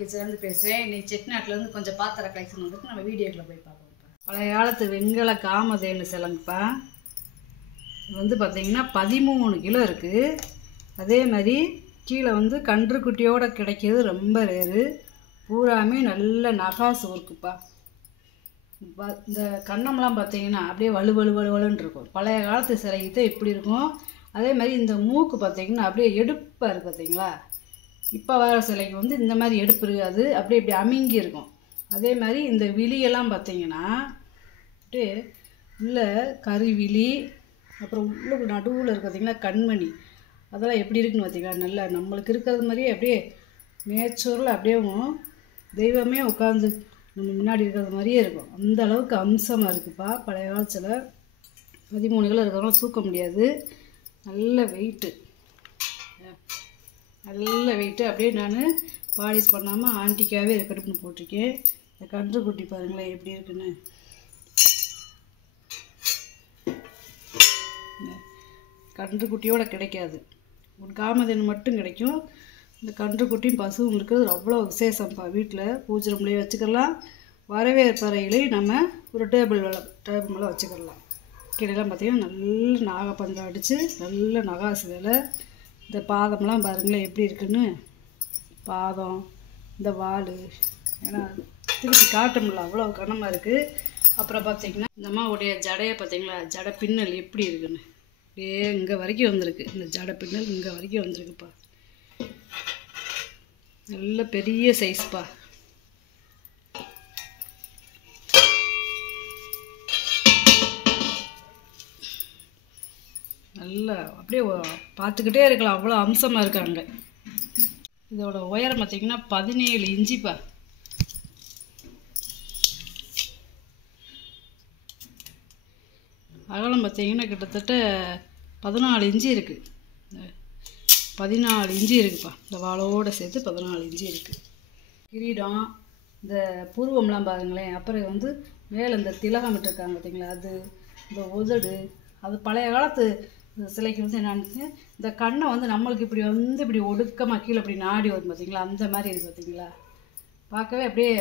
கிச்சன்லேருந்து பேசுகிறேன். இன்னைக்கு செட்டிநாட்டிலேருந்து கொஞ்சம் பாத்திர கலெக்ஷன் வந்துட்டு நம்ம வீடியோக்குள்ள போய் பார்ப்போம்ப்பா. பழைய காலத்து வெண்கல காமதேனு சிலங்கப்பா. இது வந்து பார்த்திங்கன்னா 13 கிலோ இருக்குது. அதே மாதிரி கீழே வந்து கன்று குட்டியோடு கிடைக்கிது, ரொம்ப ரேரு. பூராமே நல்ல நகாசு இருக்குப்பா. இந்த கண்ணம்லாம் பார்த்திங்கன்னா அப்படியே வலுவலுன்னு இருக்கும். பழைய காலத்து சிலைக்கிட்ட இப்படி இருக்கும். அதே மாதிரி இந்த மூக்கு பார்த்திங்கன்னா அப்படியே எடுப்பாக இருக்குது பார்த்திங்களா. இப்போ வர சிலைக்கு வந்து இந்த மாதிரி எடுப்பு இருக்காது, அப்படியே இப்படி அமுங்கி இருக்கும். அதே மாதிரி இந்த விழியெல்லாம் பார்த்திங்கன்னா அப்படியே உள்ள கருவிழி, அப்புறம் உள்ளுக்கு நடுவில் இருக்குது பார்த்திங்களா கண்மணி, அதெல்லாம் எப்படி இருக்குன்னு பார்த்திங்களா. நல்லா நம்மளுக்கு இருக்கிறது மாதிரியே அப்படியே நேச்சுரல், அப்படியே தெய்வமே உட்காந்து நம்ம முன்னாடி இருக்கிறது மாதிரியே இருக்கும். அந்த அளவுக்கு அம்சமாக இருக்குதுப்பா. பழைய காலத்தில் 13 கிலோ இருக்கிறவங்களாம் தூக்க முடியாது. நல்ல வெயிட்டு, நல்ல வெயிட்டு. அப்படியே நான் பாலிஷ் பண்ணாமல் ஆன்டிக்காகவே இருக்கட்டும்னு போட்டிருக்கேன். இந்த கன்று குட்டி பாருங்களேன் எப்படி இருக்குன்னு. கன்று குட்டியோடு கிடைக்காது, ஒரு காமதேனு மட்டும் கிடைக்கும். இந்த கன்று குட்டியும் பசுவும் இருக்கிறது அவ்வளோ விசேஷம்ப்பா. வீட்டில் பூஜை ரூம்லேயே வச்சுக்கலாம், வரவேற்பறையிலையும் நம்ம ஒரு டேபிள் மேலே வச்சுக்கலாம். கீழெல்லாம் பார்த்திங்கன்னா நல்ல நாகப்பந்தம் அடித்து நல்ல நகாசு வேலை. இந்த பாதம்லாம் பாருங்களேன் எப்படி இருக்குன்னு. பாதம், இந்த வால், ஏன்னா திருப்பி காட்ட முடியல, அவ்வளோ கனமாக இருக்குது. அப்புறம் பார்த்திங்கன்னா இந்த அம்மாவுடைய ஜடையை பார்த்திங்களா, ஜடை பின்னல் எப்படி இருக்குன்னு. அப்படியே இங்கே வரைக்கும் வந்திருக்கு. இந்த ஜடை பின்னல் இங்கே வரைக்கும் வந்திருக்குப்பா. நல்ல பெரிய சைஸ்ப்பா. நல்லா அப்படியே பார்த்துக்கிட்டே இருக்கலாம், அவ்வளோ அம்சமாக இருக்காங்க. இதோட உயரம் பார்த்திங்கன்னா 17 இன்ச்சுப்பா. அகலம் பார்த்திங்கன்னா கிட்டத்தட்ட 14 இன்ச்சு இருக்குது. 14 இன்ச்சு இருக்குதுப்பா. இந்த வாளோடு சேர்த்து 14 இன்ச்சு இருக்குது. கிரீடம், இந்த புருவம்லாம் பாருங்களேன். அப்புறம் வந்து மேலே இந்த திலகம் விட்டுருக்காங்க பார்த்திங்களா, அது இந்த உதடு, அது பழைய காலத்து சிலைக்கு வந்து என்னன்னு இந்த கண்ணை வந்து நம்மளுக்கு இப்படி வந்து இப்படி ஒடுக்கமாக கீழே இப்படி நாடி வரும் பார்த்திங்களா, அந்த மாதிரி இருக்குது பார்த்திங்களா. பார்க்கவே அப்படியே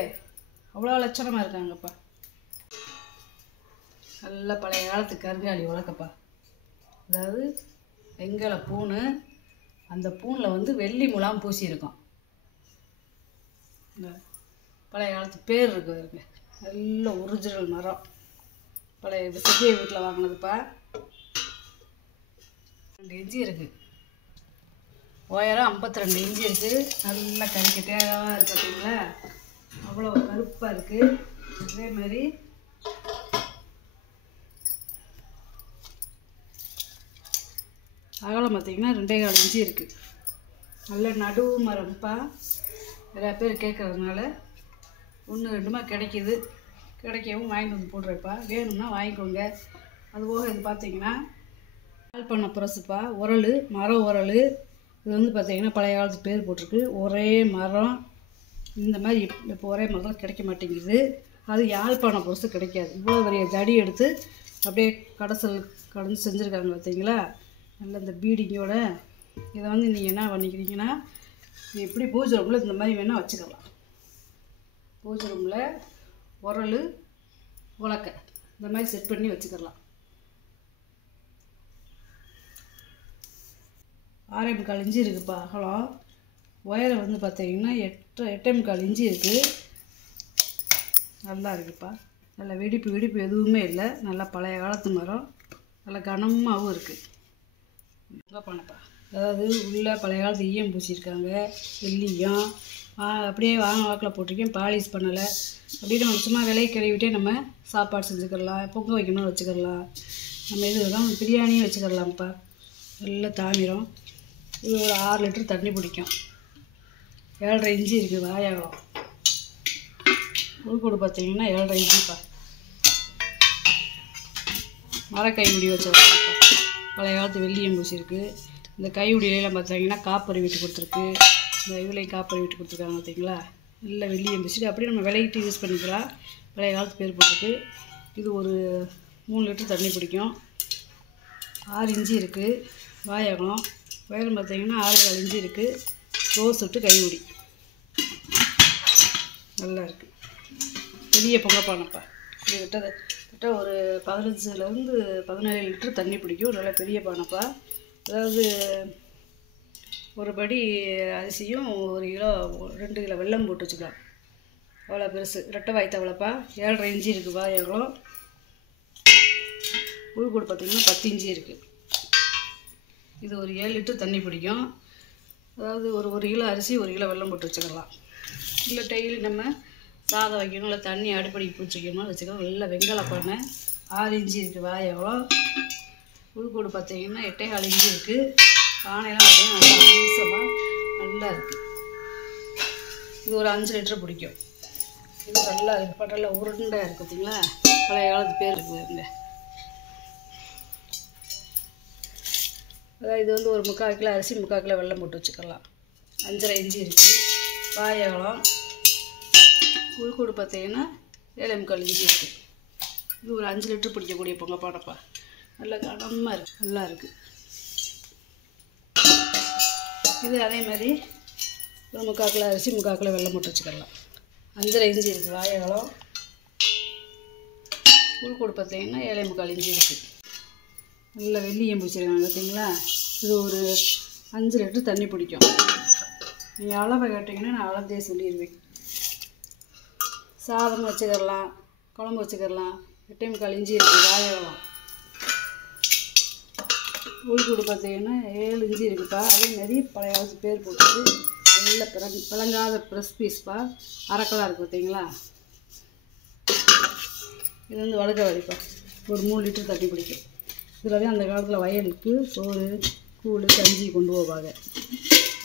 அவ்வளோ லட்சணமாக இருக்காங்கப்பா. நல்ல பழைய காலத்து கருங்காலி வழக்கப்பா. அதாவது வெங்கல பூணு, அந்த பூனில் வந்து வெள்ளி முலாம் பூசியிருக்கோம். பழைய காலத்து பேர் இருக்கு, நல்ல ஒரிஜினல் மரம். பழைய சித்தியை வீட்டில் வாங்கினதுப்பா. 2 இன்ச்சு இருக்குது. உயரம் 52 இன்ச்சு இருக்குது. நல்லா கறிக்கட்டையாக இருக்குது பார்த்தீங்களா, அவ்வளோ கருப்பாக இருக்குது. அதே மாதிரி அகலம் பார்த்திங்கன்னா 2.25 இன்ச்சு இருக்குது. நல்ல நடுவு மரம்ப்பா. நிறையா பேர் கேட்குறதுனால 1-2மா கிடைக்கிது. கிடைக்கவும் வாங்கிட்டு வந்து போடுறேப்பா. வேணும்னா வாங்கிக்கோங்க. அதுபோக இது பார்த்திங்கன்னா பால் பண்ண புரசுப்பா. உரல், மர உரல். இது வந்து பார்த்திங்கன்னா பழைய காலத்து பேர் போட்டிருக்கு. ஒரே மரம். இந்த மாதிரி இப்போ ஒரே மரம் கிடைக்க மாட்டேங்குது. அது யாழ்ப்பாண புரசு கிடைக்காது. இவ்வளோ பெரிய தடி எடுத்து அப்படியே கடந்து செஞ்சுருக்காங்க பார்த்திங்களா. நல்ல இந்த பீடிங்கோட. இதை வந்து நீங்கள் என்ன பண்ணிக்கிறீங்கன்னா, எப்படி பூஜை ரூமில் இந்த மாதிரி வேணால் வச்சுக்கலாம். பூஜை ரூமில் உரல், உலக்கை இந்த மாதிரி செட் பண்ணி வச்சுக்கலாம். 6.25 இன்ச்சு இருக்குதுப்பா அகலம். உயரம் வந்து பார்த்திங்கன்னா 8.25 இன்ச்சு இருக்குது. நல்லா இருக்குதுப்பா. நல்ல வெடிப்பு எதுவுமே இல்லை. நல்லா பழைய காலத்து மரம், நல்லா கனமாகவும் இருக்குது. பண்ணப்பா. அதாவது உள்ள பழைய காலத்து ஈயம் பூசியிருக்காங்க, வெள்ளியம். அப்படியே வாக்கில் போட்டிருக்கேன், பாலிஷ் பண்ணலை. அப்படியே நம்ம சும்மா விலை கழுவிட்டே நம்ம சாப்பாடு செஞ்சுக்கலாம், பொங்க வைக்கணும்னு வச்சுக்கலாம். நம்ம இது தான் பிரியாணியும் வச்சுக்கலாம்ப்பா. நல்ல தாமிரம். இது ஒரு 6 லிட்டர் தண்ணி பிடிக்கும். 7.5 இன்ச்சு இருக்குது வாயாகம். உள்கூடு பார்த்திங்கன்னா 7.5 இன்ச்சுப்பா. மரக்கை முடி வச்சுருக்காங்கப்பா. பழைய காலத்து வெள்ளியம் பூசி இருக்குது. இந்த கையுடியிலாம் பார்த்திங்கன்னா காப்பரை விட்டு கொடுத்துருக்கு. இந்த இதுலேயும் காப்பரை விட்டு கொடுத்துருக்காங்க பார்த்திங்களா. நல்ல வெள்ளியம் பூசிட்டு அப்படியே நம்ம விலையிட்டு யூஸ் பண்ணிக்கலாம். பழைய காலத்து பேர் போட்டிருக்கு. இது ஒரு 3 லிட்டர் தண்ணி பிடிக்கும். 6 இன்ச்சு இருக்குது வாயகம். உயரம் பார்த்திங்கன்னா 6.25 இன்ச்சு இருக்குது. ரோஸ் விட்டு கைமுடி. நல்லா இருக்குது. பெரிய பொங்கப்பானைப்பா. இது கிட்ட ஒரு 15லேருந்து 17 லிட்டர் தண்ணி பிடிக்கும். நல்லா பெரிய பானைப்பா. அதாவது ஒரு படி அரிசியும் 1 கிலோ 2 கிலோ வெல்லம் போட்டு வச்சுக்கலாம். அவ்வளோ பெருசு ரெட்டை வாய்த்த அவ்வளோப்பா. 7.5 இன்ச்சு இருக்குப்பா எவ்வளோ. உள்கூடு பார்த்திங்கன்னா 10 இன்ச்சு இருக்குது. இது ஒரு 7 லிட்டர் தண்ணி பிடிக்கும். அதாவது ஒரு கிலோ அரிசி 1 கிலோ வெல்லம் போட்டு வச்சுக்கலாம். இல்லை டெய்லி நம்ம சாதம் வைக்கணும், இல்லை தண்ணி அடுப்படிக்கு பூச்சி வைக்கணும் வச்சுக்கலாம். நல்லா வெங்காய பானை 6 இன்ச்சு இருக்குது வாய் எவ்வளோ. உள்கூடு பார்த்திங்கன்னா 8.25 இன்ச்சு இருக்குது. பானையெல்லாம் பார்த்திங்கன்னா நல்லா அம்சமாக நல்லா இருக்குது. இது ஒரு 5 லிட்டர் பிடிக்கும். இது நல்லா இருக்குது. பட்டெல்லாம் உருண்டையாக இருக்குது பார்த்திங்களா. பழைய காலத்து பேர் இருக்குது இங்கே. அதாவது இது வந்து ஒரு 3/4 கிலோ அரிசி 3/4 கிலோ வெல்லம் போட்டு வச்சுக்கலாம். 5.5 இன்ச்சு இருக்குது வாய் எவ்வளோ. உள்கூடு பார்த்திங்கன்னா 7.25 இன்ச்சு இருக்குது. இது ஒரு 5 லிட்டர் பிடிக்கக்கூடிய பொங்கப்பானைப்பா. நல்லா கனமாக இருக்குது, நல்லா இருக்குது. இது அதே மாதிரி ஒரு 3/4 கிலோ அரிசி 3/4 கிலோ வெல்லம் போட்டு வச்சுக்கலாம். 5.5 இன்ச்சு இருக்குது வாய் எவ்வளோ. உள்கூடு பார்த்திங்கன்னா 7.25 இன்ச்சு இருக்குது. நல்லா வெள்ளியம் பூச்சிருக்காங்க பார்த்தீங்களா. இது ஒரு 5 லிட்டர் தண்ணி பிடிக்கும். நீங்கள் அளவை கேட்டிங்கன்னா நான் அளந்தே சொல்லிடுவேன். சாதம் வச்சுக்கிடலாம், குழம்பு வச்சுக்கிடலாம். 8.25 இன்ச்சு இருக்குது வாய் எவ்வளோ. உள்கூடு பார்த்திங்கன்னா 7 இன்ச்சு இருக்குதுப்பா. அதேமாதிரி பழைய காலத்து பேர் போட்டுட்டு நல்ல பிளங்காத ப்ரெஸ் பீஸ்ப்பா. அரைக்கலாக இருக்குது பார்த்தீங்களா. இது வந்து வழுக்க வடிப்பா. ஒரு 3 லிட்டர் தண்ணி பிடிக்கும். இதில் தான் அந்த காலத்தில் வயலுக்கு சோறு கூழ் கஞ்சி கொண்டு போவாங்க.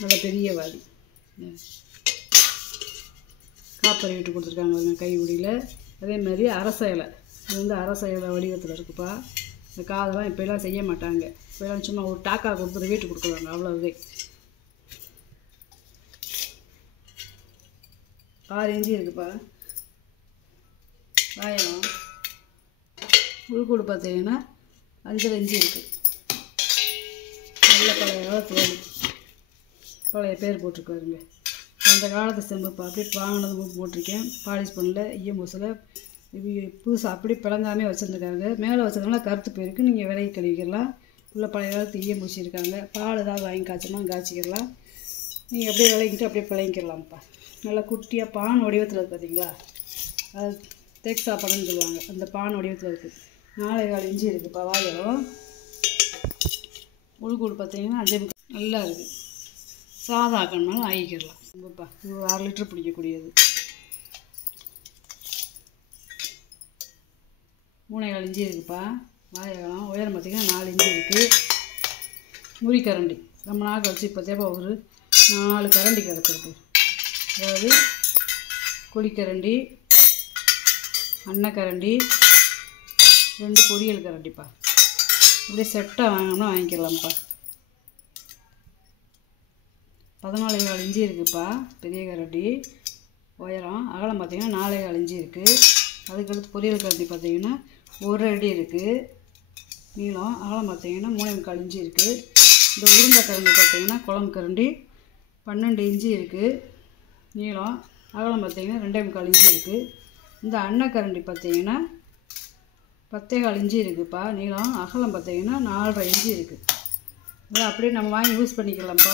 நல்ல பெரிய வாடி காப்பரை விட்டு கொடுத்துருக்காங்க கை உடியில். அதேமாதிரி அரச இலை. இது வந்து அரச இலை வடிவத்தில் இருக்குப்பா. இந்த காதெல்லாம் இப்போலாம் செய்ய மாட்டாங்க. இப்போலாம் சும்மா ஒரு டாக்கா கொடுத்துட்டு வீட்டுக்கு கொடுக்குறாங்க, அவ்வளோவே. 6 இன்ச்சு இருக்குப்பா வாயம். உள்கூடு பார்த்தீங்கன்னா 5.5 இன்ச்சு இருக்குது. நல்ல பழைய காலத்து வேலை, பழைய பேர் போட்டிருக்காருங்க. அந்த காலத்து செம்புப்பா. அப்படியே வாங்கினது போட்டிருக்கேன். பாலிஷ் பண்ணல, ஈயம்பூசில். இது புதுசாக அப்படி பிளங்காமே வச்சுருந்துருக்காங்க. மேலே வச்சதுனால கருத்து போயிருக்கு. நீங்கள் விலையை கழுவிக்கலாம். உள்ள பழைய காலத்து ஈயம்பூசி இருக்காங்க. பால் ஏதாவது வாங்கி காய்ச்சோம்னா காய்ச்சிக்கலாம். நீங்கள் அப்படியே விளக்கிட்டு அப்படியே பிழைங்கிடலாம்ப்பா. நல்லா குட்டியாக பான் வடிவத்தில் இருக்குது பார்த்தீங்களா. அது தேக்ஸா பழம்னு சொல்லுவாங்க. அந்த பான் வடிவத்தில் இருக்குது. 4.25 இன்ச்சு இருக்குதுப்பா வாயளவு. உள்கூடு பார்த்தீங்கன்னா 5 நல்லா இருக்குது. சாதம் ஆக்கணுனாலும் ஆகிக்கிடலாம். ரொம்பப்பா. இது 6 லிட்டர் பிடிக்கக்கூடியது. 3.25 இன்ச்சு இருக்குதுப்பா வாயகம். உயரம் பார்த்திங்கன்னா 4 இன்ச்சு இருக்குது. முறிக்கரண்டி ரொம்ப நாள் கழிச்சு இப்போ தேவை ஒரு 4 கரண்டி கிடச்சிருக்கு. அதாவது குழிக்கரண்டி, அன்னக்கரண்டி, 2 பொரியல் கரண்டிப்பா. அப்படியே செட்டாக வாங்கினோம்னா வாங்கிக்கலாம்ப்பா. 14.25 இன்ச்சு இருக்குதுப்பா பெரிய கரண்டி. உயரம் அகலம் பார்த்திங்கன்னா 4.25 இன்ச்சு இருக்குது. அதுக்கடுத்து பொரியல் கரண்டி பார்த்திங்கன்னா 1 அடி இருக்குது. நீளம் அகலம் பார்த்திங்கன்னா 3.25 இன்ச்சு இருக்குது. இந்த உருண்டை கரண்டி பார்த்திங்கன்னா குழம்பு கரண்டி 12 இன்ச்சு இருக்குது. நீளம் அகலம் பார்த்திங்கன்னா 2.25 இன்ச்சு இருக்குது. இந்த அன்னக்கரண்டி பார்த்திங்கன்னா 10.25 இன்ச்சு இருக்குதுப்பா. நீளம் அகலம் பார்த்திங்கன்னா 4.5 இன்ச்சு இருக்குது. இதை அப்படியே நம்ம வாங்கி யூஸ் பண்ணிக்கலாம்ப்பா.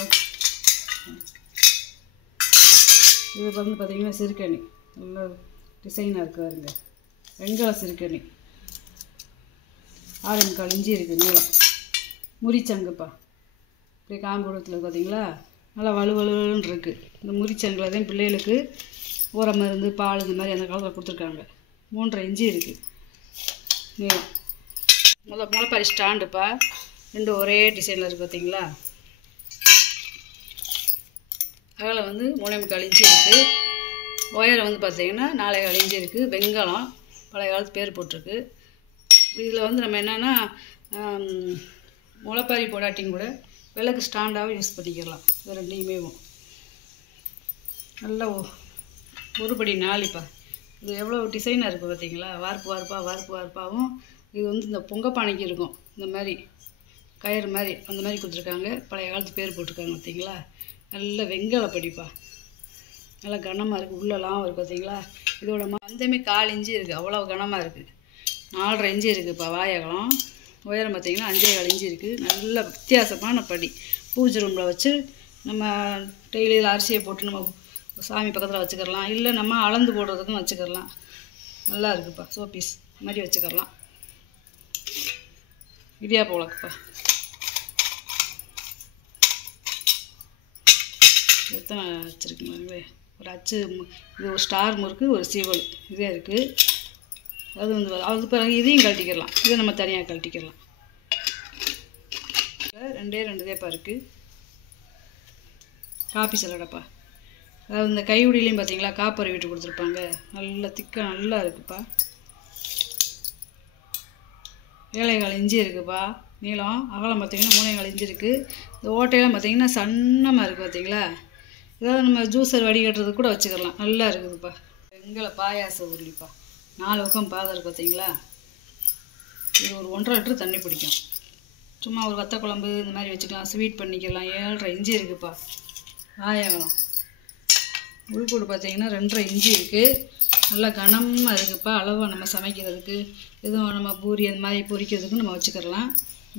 இது வந்து பார்த்திங்கன்னா சிறுக்கணி நல்ல டிசைனாக இருக்குதுங்க. வெங்காய சிறுக்கணி 6.25 இன்ச்சு இருக்குது நீளம். முறிச்சங்குப்பா. இப்படி காம்பு உடத்தில் பார்த்தீங்களா நல்லா வலுவலுன்னு இருக்குது. இந்த முறிச்சங்கில் தான் பிள்ளைகளுக்கு ஊற மருந்து பால் இந்த மாதிரி அந்த காலத்தில் கொடுத்துருக்காங்க. 3.5 இன்ச்சு இருக்குது நீளம். முளைப்பாரி ஸ்டாண்டுப்பா. 2 ஒரே டிசைனில் இருக்குது பார்த்தீங்களா. அகலம் வந்து 3.25 இன்ச்சு இருக்குது. உயரம் வந்து பார்த்திங்கன்னா 4.25 இன்ச்சு இருக்குது. வெங்காயம் பழைய காலத்து பேர் போட்டிருக்கு. இதில் வந்து நம்ம என்னென்னா முளைப்பாரி போடாட்டியும் கூட விளக்கு ஸ்டாண்டாகவும் யூஸ் பண்ணிக்கலாம். இது ரெண்டையுமே நல்லா ஒரு படி நாளிப்பா. இது எவ்வளோ டிசைனாக இருக்குது பார்த்தீங்களா. வார்ப்பு வார்ப்பாகவும் இது வந்து இந்த பொங்கப்பானைக்கு இருக்கும். இந்த மாதிரி கயிறு மாதிரி அந்த மாதிரி கொடுத்துருக்காங்க. பழைய காலத்து பேர் போட்டிருக்காங்க பார்த்தீங்களா. நல்ல வெங்காய படிப்பா. நல்லா கனமாக இருக்குது, உள்ளெல்லாம் இருக்குது பார்த்தீங்களா. இதோட மந்தமே 1/4 இன்ச்சு இருக்குது, அவ்வளோ கனமாக இருக்குது. 4.5 இன்ச்சு இருக்குது இப்போ வாயகலம். உயரம் பார்த்திங்கன்னா 5.25 இன்ச்சு இருக்குது. நல்ல வித்தியாசமான படி. பூஜை ரூமில் வச்சு நம்ம டெய்லியில் அரிசியை போட்டு நம்ம சாமி பக்கத்தில் வச்சுக்கிறலாம், இல்லை நம்ம அளந்து போடுறதுக்கும் வச்சுக்கிறலாம். நல்லா இருக்குப்பா, ஷோபீஸ் மாதிரி வச்சுக்கிறலாம். இடியாப்ப உலக்குப்பா. எத்தனை வச்சுருக்கு மாதிரி ஒரு அச்சு, இது ஒரு ஸ்டார் முறுக்கு, ஒரு சீவல் இதே இருக்குது. அது வந்து அதுக்கு பிறகு இதையும் கழட்டிக்கிடலாம், இதை நம்ம தனியாக கழட்டிக்கிடலாம். 2 தேப்பா இருக்குது. காப்பி சலடைப்பா. அதாவது இந்த கையுடிலையும் பார்த்தீங்களா காப்பரை விட்டு கொடுத்துருப்பாங்க, நல்லா திக்காக நல்லா இருக்குப்பா. 7.25 இன்ச்சு இருக்குப்பா நீளம். அகலம் பார்த்திங்கன்னா 3.25 இன்ச்சு இருக்குது. இந்த ஓட்டையெல்லாம் பார்த்திங்கன்னா சன்னமாக இருக்குது பார்த்தீங்களா. ஏதாவது நம்ம ஜூஸர் வடிகட்டுறது கூட வச்சுக்கலாம், நல்லா இருக்குதுப்பா. வெங்கல பாயாச உருளிப்பா. 4 பக்கம் பாதை இருக்குது பார்த்தீங்களா. இது ஒரு 1.5 லிட்டர் தண்ணி பிடிக்கும். சும்மா ஒரு வத்த குழம்பு இந்த மாதிரி வச்சுக்கலாம், ஸ்வீட் பண்ணிக்கலாம். 7.5 இன்ச்சு இருக்குப்பா வாயகலம். உள்கூடு பார்த்தீங்கன்னா 2.5 இன்ச்சு இருக்குது. நல்லா கனமாக இருக்குப்பா. அளவாக நம்ம சமைக்கிறதுக்கு, எதுவும் நம்ம பூரி அந்த மாதிரி பொரிக்கிறதுக்கு நம்ம வச்சுக்கிறலாம்.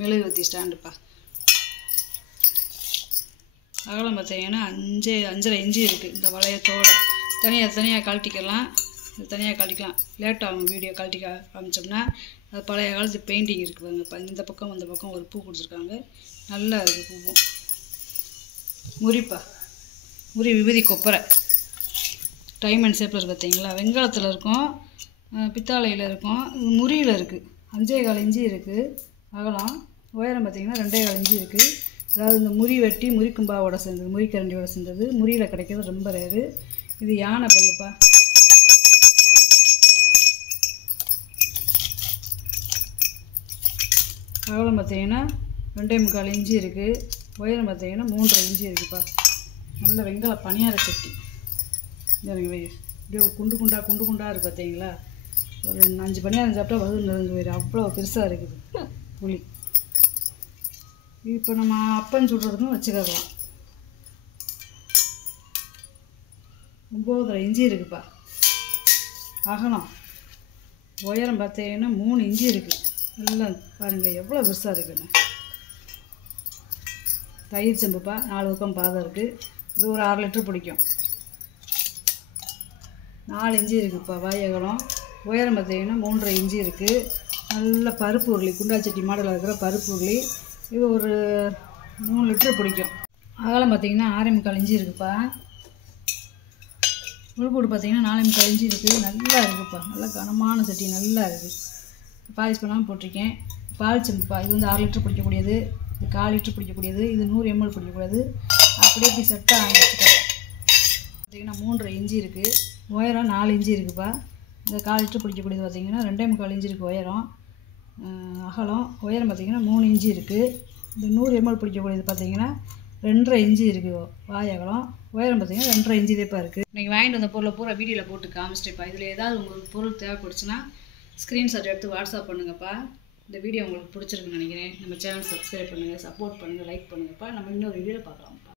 மெழுகுவர்த்தி ஸ்டாண்டுப்பா. அகலம் பார்த்தீங்கன்னா 5.5 இன்ச்சு இருக்குது. இந்த வளையத்தோடு தனியாக கழட்டிக்கலாம். இது தனியாக கழட்டிக்கலாம். லேட்டாகும் வீடியோ கழட்டி காமிச்சோம்னா. அது பழைய காலத்து பெயிண்டிங் இருக்குதுங்க. இப்போ இந்த பக்கம் அந்த பக்கம் ஒரு பூ கொடுத்துருக்காங்க, நல்லா இருக்குது பூவும். முறிப்பா. முறி விபூதி கொப்பரை டைமண்ட் ஷேப்பில் இருக்குது பார்த்தீங்களா. வெங்காயத்தில் இருக்கும், பித்தாளையில் இருக்கும், இது முறியில் இருக்குது. 5.25 இன்ச்சு இருக்குது அகலம். உயரம் பார்த்திங்கன்னா 2.25 இன்ச்சு இருக்குது. அதாவது இந்த முறி வெட்டி முறிக்கும்பாவோட சேர்ந்தது, முறிக்கரண்டியோட சேர்ந்தது. முறியில் கிடைக்கிறது ரொம்ப ரேரு. இது யானை பல்லுப்பா. அகலம் பார்த்திங்கன்னா 2.25 இன்ச்சு இருக்குது. உயரம் பார்த்திங்கன்னா 3.5 இன்ச்சு இருக்குதுப்பா. நல்ல வெங்கல பணியார சட்டி. இப்படியே குண்டு குண்டாக இருக்குது பார்த்தீங்களா. ஒரு 5 பணியாரம் சாப்பிட்டா வயிறு நிறைஞ்சு போயிடும், அவ்வளோ பெருசாக இருக்குது புளி. இப்போ நம்ம அப்பம் சுடுறதுக்கும் வச்சுக்கலாம். 9.5 இன்ச்சு இருக்குப்பா அகலம். உயரம் பார்த்தீங்கன்னா 3 இன்ச்சு இருக்குது. எல்லாம் பாருங்கள் எவ்வளோ பெருசாக இருக்குன்னு. தயிர் செம்புப்பா. 4 பக்கம் பாதம் இருக்குது. இது ஒரு 6 லிட்டர் பிடிக்கும். 4 இன்ச்சு இருக்குதுப்பா வாயகலம். உயரம் பார்த்தீங்கன்னா 3.5 இன்ச்சு இருக்குது. நல்ல பருப்பு உருளி, குண்டாச்சட்டி மாடலில் இருக்கிற பருப்பு உருளி. இது ஒரு 3 லிட்டர் பிடிக்கும். அகலம் பார்த்தீங்கன்னா 6.25 இன்ச்சு இருக்குதுப்பா. உள்கூடு பார்த்தீங்கன்னா 4.25 இன்ச்சு இருக்குது. நல்லா இருக்குதுப்பா, நல்லா கனமான சட்டி, நல்லா இருக்குது. பாலிஷ் பண்ணாமல் போட்டிருக்கேன். பால் செம்புப்பா. இது வந்து 6 லிட்டர் பிடிக்கக்கூடியது, இது 1/4 லிட்டர் பிடிக்கக்கூடியது, இது 100 ml பிடிக்கக்கூடாது. அப்படியே இப்படி செட்டாக வாங்கி வச்சுக்கலாம். பார்த்திங்கன்னா 3.5 இன்ச்சு இருக்குது. உயரம் 4 இன்ச்சு இருக்குதுப்பா. இந்த 1/4 லிட்டர் பிடிக்கக்கூடியது பார்த்திங்கன்னா 2.25 இன்ச்சு இருக்குது உயரம். அகலம். உயரம் பார்த்திங்கன்னா 3 இன்ச்சு இருக்குது. இந்த 100 ml பிடிக்கக்கூடியது பார்த்திங்கன்னா 2.5 இன்ச்சு இருக்குது வாயகலம். உயரம் பார்த்திங்கன்னா 2.5 இன்ச்சு தேப்பா இருக்குது. இன்றைக்கி வாங்கிட்டு வந்த பொருளை பூரா வீடியோவில் போட்டு காமிச்சிட்டேப்பா. இதில் ஏதாவது உங்களுக்கு பொருள் தேவைப்படுச்சுன்னா ஸ்க்ரீன்ஷாட் எடுத்து வாட்ஸ்அப் பண்ணுங்கப்பா. இந்த வீடியோ உங்களுக்கு பிடிச்சிருக்குன்னு நினைக்கிறேன். நம்ம சேனல் சப்ஸ்கிரைப் பண்ணுங்கள், சப்போர்ட் பண்ணுங்கள், லைக் பண்ணுங்கப்பா. நம்ம இன்னொரு வீடியோவில் பார்க்கலாம்ப்பா.